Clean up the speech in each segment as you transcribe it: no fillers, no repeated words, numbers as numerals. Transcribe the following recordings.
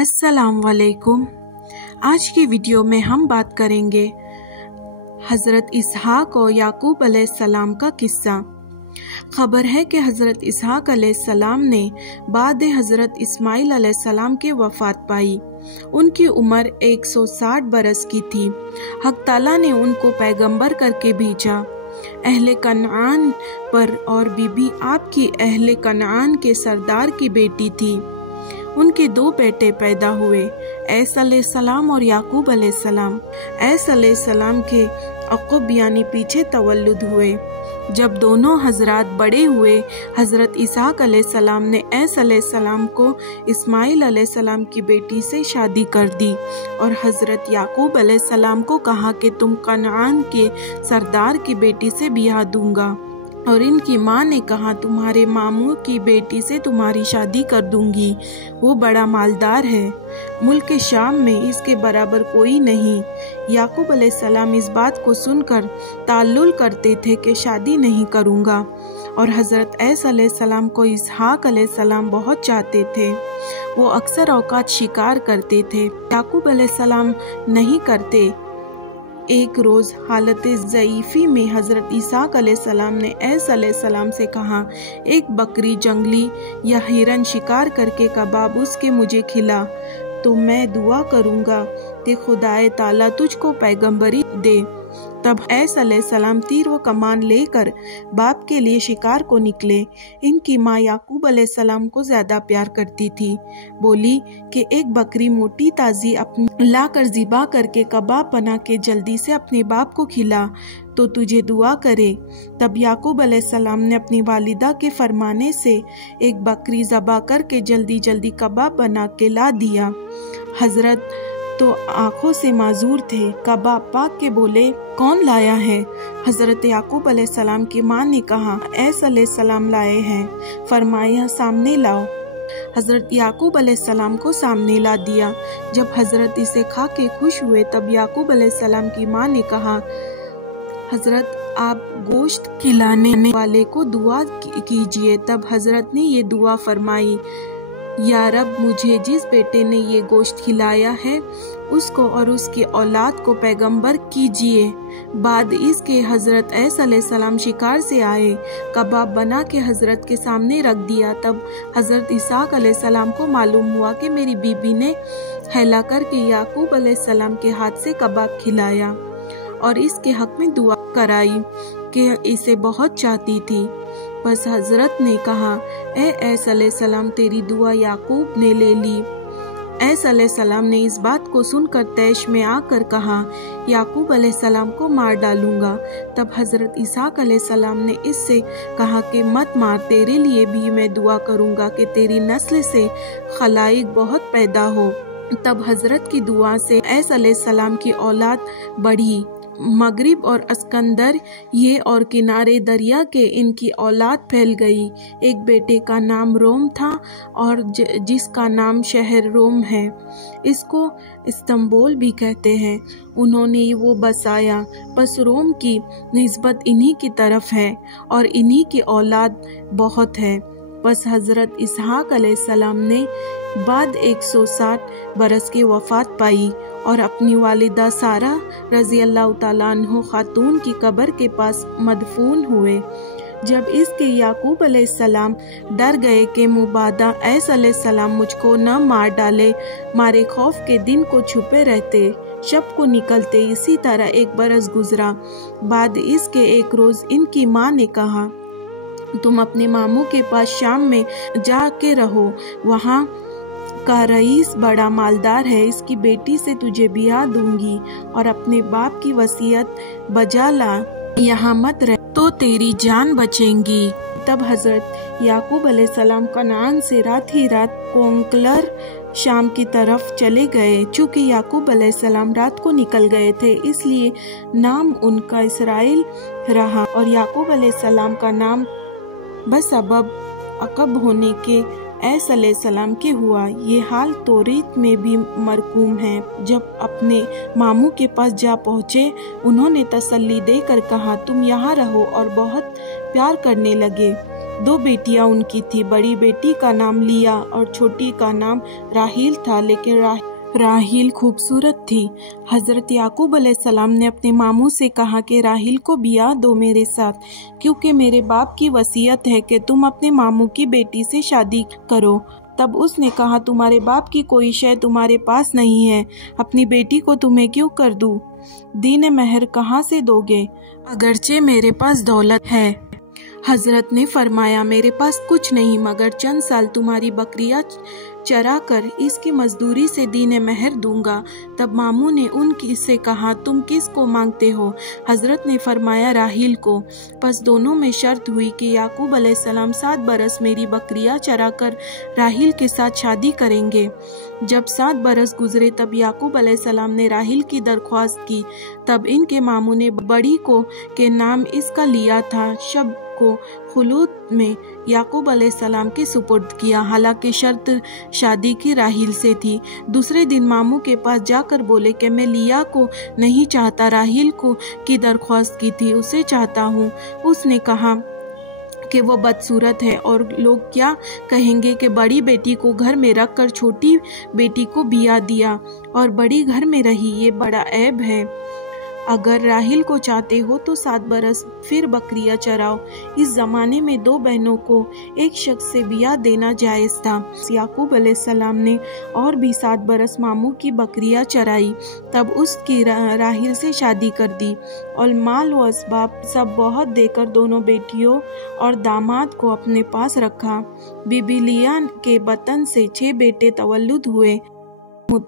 अस्सलाम वालेकुम। आज की वीडियो में हम बात करेंगे हज़रत इसहाक और याकूब अलैहिस्सलाम का किस्सा। खबर है कि हज़रत इसहाक अलैहिस्सलाम ने बाद हज़रत इस्माइल अलैहिस्सलाम के वफ़ात पाई। उनकी उम्र 160 बरस की थी। हक ताला ने उनको पैगंबर करके भेजा। अहले कनान पर और बीबी आपकी अहले कनान के सरदार की बेटी थी। उनके दो बेटे पैदा हुए, ऐस अलैहिस्सलाम और याकूब अलैहिस्सलाम। ऐस अलैहिस्सलाम के अक़ब यानी पीछे तवल्लुद हुए। जब दोनों हजरात बड़े हुए, हज़रत इसहाक अलैहिस्सलाम ने ऐस अलैहिस्सलाम को इस्माइल अलैहिस्सलाम की बेटी से शादी कर दी और हज़रत याकूब अलैहिस्सलाम को कहा कि तुम कनान के सरदार की बेटी से ब्याह दूंगा। और इनकी माँ ने कहा तुम्हारे मामू की बेटी से तुम्हारी शादी कर दूंगी, वो बड़ा मालदार है, मुल्क शाम में इसके बराबर कोई नहीं। याकूब अलैहिस्सलाम इस बात को सुनकर ताल्लुल करते थे कि शादी नहीं करूंगा। और हज़रत ऐस अलैहिस्सलाम को इसहाक अलैहिस्सलाम बहुत चाहते थे। वो अक्सर औकात शिकार करते थे, याकूब अलैहिस्सलाम नहीं करते। एक रोज़ हालत ज़ईफ़ी में हज़रत इसहाक अलैहिस्सलाम ने ऐस अलैहिस्सलाम से कहा, एक बकरी जंगली या हिरन शिकार करके कबाब उसके मुझे खिला तो मैं दुआ करूँगा कि खुदाए ताला तुझको पैगंबरी दे। तब ऐस अलैहिस्सलाम तीर व कमान लेकर बाप के लिए शिकार को निकले। इनकी माँ याकूब अलैहिस्सलाम को ज्यादा प्यार करती थी। बोली कि एक बकरी मोटी ताजी अपनी लाकर ज़िबा करके कबाब बना के जल्दी से अपने बाप को खिला तो तुझे दुआ करे। तब याकूब अलैहिस्सलाम ने अपनी वालिदा के फरमाने से एक बकरी ज़बा करके जल्दी जल्दी कबाब बना के ला दिया। हजरत तो आंखों से माजूर थे। कबाब पाक के बोले, कौन लाया है? हजरत याकूब अलैहिस्सलाम की माँ ने कहा, ऐस अलैहिस्सलाम लाए हैं। फरमाया सामने लाओ। हजरत याकूब अलैहिस्सलाम को सामने ला दिया। जब हजरत इसे खा के खुश हुए तब याकूब अलैहिस्सलाम की माँ ने कहा, हजरत आप गोश्त खिलाने वाले को दुआ कीजिए। तब हजरत ने ये दुआ फरमाई, या रब मुझे जिस बेटे ने ये गोश्त खिलाया है उसको और उसकी औलाद को पैगंबर कीजिए। बाद इसके हजरत ऐस अलैहिस्सलाम शिकार से आए, कबाब बना के हजरत के सामने रख दिया। तब हजरत इसहाक अलैहिस्सलाम को मालूम हुआ कि मेरी बीबी ने हैला करके याकूब अलैहिस्सलाम के हाथ से कबाब खिलाया और इसके हक में दुआ कराई कि इसे बहुत चाहती थी। बस हजरत ने कहा, ऐस अलैहिस्सलाम तेरी दुआ याकूब ने ले ली। ऐस अलैहिस्सलाम ने इस बात को सुनकर तैश में आकर कहा, याकूब अलैहिस्सलाम को मार डालूंगा। तब हजरत इसहाक अलैहिस्सलाम ने इससे कहा कि मत मार, तेरे लिए भी मैं दुआ करूंगा कि तेरी नस्ल से खलाइक बहुत पैदा हो। तब हजरत की दुआ से ऐस अलैहिस्सलाम की औलाद बढ़ी। मगरिब और अस्कंदर ये और किनारे दरिया के इनकी औलाद फैल गई। एक बेटे का नाम रोम था और जिसका नाम शहर रोम है, इसको इस्तांबुल भी कहते हैं। उन्होंने वो बसाया। बस रोम की निस्बत इन्हीं की तरफ है और इन्हीं की औलाद बहुत है। बस हज़रत इसहाक अलैहिस्सलाम ने बाद 160 बरस की वफ़ात पाई और अपनी वालिदा सारा रज़ी अल्लाह तआला अन्हा खातून की कब्र के पास मदफून हुए। जब इसके याकूब अलैहिस्सलाम डर गए कि मुबादा ऐस अलैहिस्सलाम मुझको न मार डाले, मारे खौफ के दिन को छुपे रहते, शब को निकलते। इसी तरह एक बरस गुजरा। बाद इसके एक रोज़ इनकी माँ ने कहा, तुम अपने मामू के पास शाम में जाके रहो, वहाँ का रईस बड़ा मालदार है, इसकी बेटी से तुझे ब्याह दूंगी और अपने बाप की वसीयत बजा ला, यहाँ मत रह तो तेरी जान बचेंगी। तब हजरत याकूब अलैहिस्सलाम कनान से रात ही रात कोंकलर शाम की तरफ चले गए। चूँकि याकूब अलैहिस्सलाम रात को निकल गए थे इसलिए नाम उनका इसराइल रहा और याकूब अलैहिस्सलाम का नाम बसबब अकब होने के ऐस अलैहिस्सलाम के हुआ। ये हाल तौरीत में भी मरकूम है। जब अपने मामू के पास जा पहुँचे उन्होंने तसल्ली देकर कहा, तुम यहाँ रहो और बहुत प्यार करने लगे। 2 बेटियां उनकी थी। बड़ी बेटी का नाम लिया और छोटी का नाम राहील था, लेकिन राहील खूबसूरत थी। हजरत याकूब अलैहिस्सलाम ने अपने मामू से कहा कि राहील को ब्याह दो मेरे साथ, क्योंकि मेरे बाप की वसीयत है कि तुम अपने मामू की बेटी से शादी करो। तब उसने कहा, तुम्हारे बाप की कोई शय तुम्हारे पास नहीं है, अपनी बेटी को तुम्हें क्यों कर दूं? दीन महर कहाँ से दोगे? अगरचे मेरे पास दौलत है। हजरत ने फरमाया, मेरे पास कुछ नहीं मगर चंद साल तुम्हारी बकरियां चरा कर इसकी मजदूरी से दीन महर दूंगा। तब मामू ने उनसे कहा, तुम किस को मांगते हो? हजरत ने फरमाया, राहील को। बस दोनों में शर्त हुई कि याकूब अलैहिस्सलाम 7 बरस मेरी बकरियां चरा कर राहील के साथ शादी करेंगे। जब 7 बरस गुजरे तब याकूब अलैहिस्सलाम ने राहील की दरख्वास्त की। तब इनके मामू ने बड़ी को के नाम इसका लिया था, शब को खुलूद में याकूब अलैहिस्सलाम के सुपुर्द किया। हालांकि शर्त शादी की राहील से थी। दूसरे दिन मामू के पास जाकर बोले कि मैं लिया को नहीं चाहता, राहील को की दरख्वास्त की थी, उसे चाहता हूँ। उसने कहा कि वो बदसूरत है और लोग क्या कहेंगे कि बड़ी बेटी को घर में रख कर छोटी बेटी को ब्याह दिया और बड़ी घर में रही, ये बड़ा ऐब है। अगर राहील को चाहते हो तो 7 बरस फिर बकरियां चराओ। इस जमाने में 2 बहनों को एक शख्स से ब्याह देना जायज था। याकूब अलैहिस्सलाम ने और भी 7 बरस मामू की बकरियां चराई। तब उसकी राहील से शादी कर दी और माल व असबाब सब बहुत देकर दोनों बेटियों और दामाद को अपने पास रखा। बीबी लिया के बतन से 6 बेटे तवल्लुद हुए।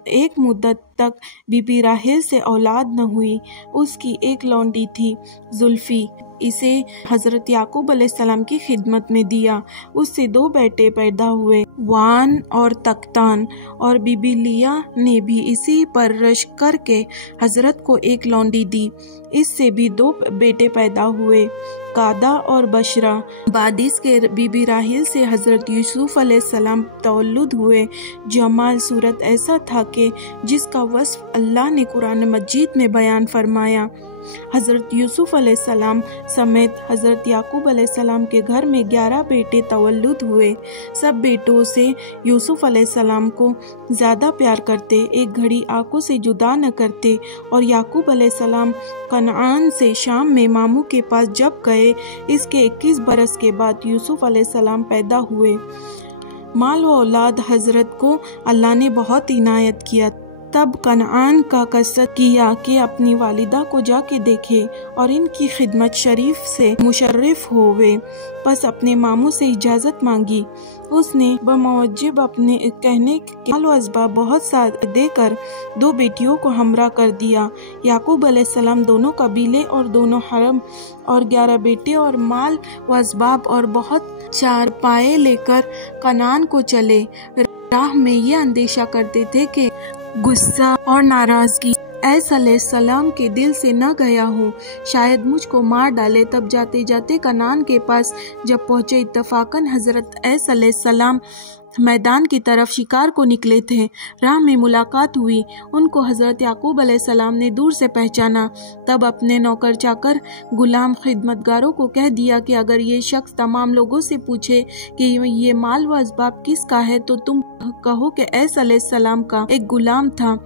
एक मुद्दत तक बीबी राहील से औलाद न हुई। उसकी एक लौंडी थी, जुल्फी, इसे हजरत याकूब अलैहिस्सलाम की खिदमत में दिया। उससे 2 बेटे पैदा हुए, वान और तख्तान, और बीबी लिया ने भी इसी पर रश करके हजरत को एक लौंडी दी। इससे भी 2 बेटे पैदा हुए, कादा और बशरा। बाद इसके बीबी राहील से हजरत यूसुफ अलैहिस्सलाम तवल्लुद हुए। जमाल सूरत ऐसा था कि जिसका वस्फ अल्लाह ने कुरान मजीद में बयान फरमाया। हजरत यूसुफ अलैहिस्सलाम समेत हजरत याकूब अलैहिस्सलाम के घर में 11 बेटे तवल्लुद हुए। सब बेटों से यूसुफ अलैहिस्सलाम को ज़्यादा प्यार करते, एक घड़ी आंखों से जुदा न करते। और याकूब अलैहिस्सलाम कनान से शाम में मामू के पास जब गए, इसके 21 बरस के बाद यूसुफ अलैहिस्सलाम पैदा हुए। माल व औलाद हजरत को अल्लाह ने बहुत इनायत किया। तब कनान का कसरत किया कि अपनी वालिदा को जाके देखे और इनकी खिदमत शरीफ से मुशर्रिफ होवे। बस अपने मामू से इजाज़त मांगी। उसने बमौजब अपने कहने के माल व असबाब बहुत सा देकर 2 बेटियों को हमरा कर दिया। याकूब अलैहिस्सलाम दोनों कबीले और दोनों हरम और 11 बेटे और माल व असबाब और बहुत चारपाए लेकर कनान को चले। राह में ये अंदेशा करते थे कि गुस्सा और नाराजगी ऐस अलैहिस्सलाम के दिल से न गया हो, शायद मुझको मार डाले। तब जाते जाते कनान के पास जब पहुँचे, इत्तफाकन हजरत ऐस अलैहिस्सलाम मैदान की तरफ शिकार को निकले थे। राह में मुलाकात हुई। उनको हजरत याकूब अलैहिस्सलाम ने दूर से पहचाना। तब अपने नौकर चाकर गुलाम खिदमतगारों को कह दिया कि अगर ये शख्स तमाम लोगों से पूछे कि ये माल व असबाब किसका है तो तुम कहो कि ऐस अलैहिस्सलाम का एक गुलाम था,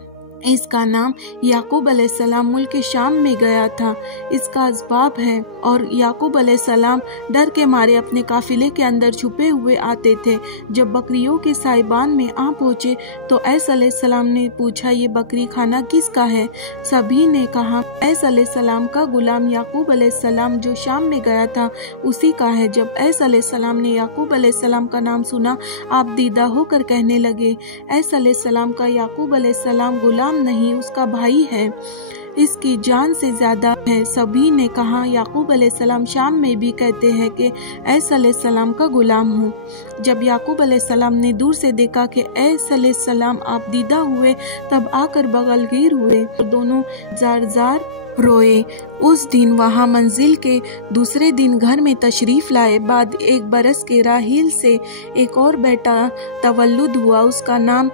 इसका नाम याकूब अलैहिस्सलाम मुल्क शाम में गया था, इसका असबाब है। और याकूब अलैहिस्सलाम डर के मारे अपने काफिले के अंदर छुपे हुए आते थे। जब बकरियों के साइबान में आ पहुँचे तो ऐस अलैहिस्सलाम ने पूछा, ये बकरी खाना किसका है? सभी ने कहा, ऐस अलैहिस्सलाम का गुलाम याकूब अलैहिस्सलाम जो शाम में गया था उसी का है। जब ऐस अलैहिस्सलाम ने याकूब अलैहिस्सलाम का नाम सुना, आप दीदा होकर कहने लगे, ऐस अलैहिस्सलाम का याकूब अलैहिस्सलाम गुलाम नहीं, उसका भाई है, इसकी जान से ज्यादा है। सभी ने कहा, याकूब अलैहिस्सलाम शाम में भी कहते हैं कि ऐस अलैहिस्सलाम का गुलाम हूँ। जब याकूब अलैहिस्सलाम ने दूर से देखा कि ऐस अलैहिस्सलाम आप दीदा हुए, तब आकर बगलगीर हुए और दोनों जार रोए। उस दिन वहाँ मंजिल के दूसरे दिन घर में तशरीफ लाए। बाद 1 बरस के राहील से एक और बेटा तवल्लुद हुआ, उसका नाम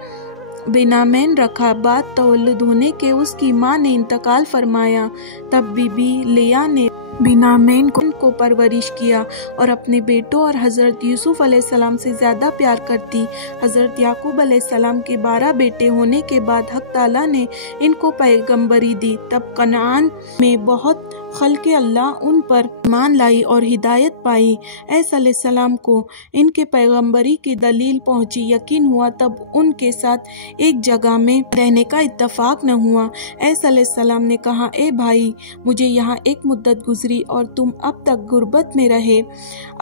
बिनामैन रखा। बाद तवल्लुद होने के उसकी माँ ने इंतकाल फरमाया। तब बीबी लिया ने बिन्यामीन को परवरिश किया और अपने बेटों और हज़रत यूसुफ अलैहिस्सलाम से ज़्यादा प्यार करती। हज़रत याकूब अलैहिस्सलाम के 12 बेटे होने के बाद हक़ ताला ने इनको पैगंबरी दी। तब कनान में बहुत खल्क़े अल्लाह उन पर ईमान लाई और हिदायत पाई। ऐसा अलैहिस्सलाम को इनके पैगंबरी की दलील पहुंची, यकीन हुआ, तब उनके साथ एक जगह में रहने का इत्तफाक न हुआ। ऐसा अलैहिस्सलाम ने कहा, ए भाई, मुझे यहाँ एक मुद्दत गुजरी और तुम अब तक गुर्बत में रहे,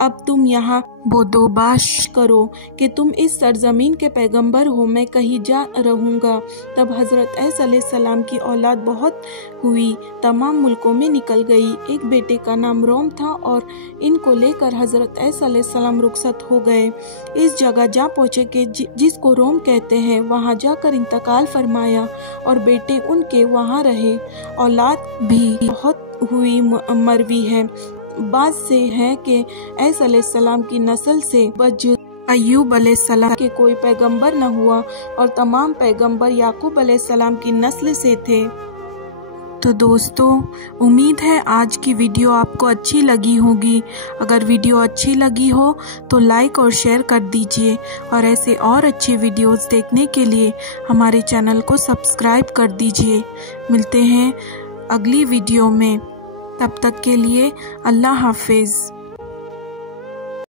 अब तुम यहाँ बोदोबाश करो कि तुम इस सरजमीन के पैगंबर हो, मैं कहीं जा रहूँगा। तब हज़रत ऐसा अलैहिस्सलाम की औलाद बहुत हुई, तमाम मुल्कों में निकल गई। एक बेटे का नाम रोम था और इनको लेकर हज़रत ऐसा अलैहिस्सलाम रुखसत हो गए। इस जगह जा पहुँचे कि जिसको रोम कहते हैं, वहाँ जाकर इंतकाल फरमाया और बेटे उनके वहाँ रहे। औलाद भी बहुत हुई मरवी है। बात से है कि ऐसा अलैहिस्सलाम की नस्ल से बज अय्यूब अलैहिस्सलाम के कोई पैगंबर न हुआ और तमाम पैगंबर याकूब अलैहिस्सलाम की नस्ल से थे। तो दोस्तों, उम्मीद है आज की वीडियो आपको अच्छी लगी होगी। अगर वीडियो अच्छी लगी हो तो लाइक और शेयर कर दीजिए और ऐसे और अच्छे वीडियोस देखने के लिए हमारे चैनल को सब्सक्राइब कर दीजिए। मिलते हैं अगली वीडियो में, तब तक के लिए अल्लाह हाफिज़।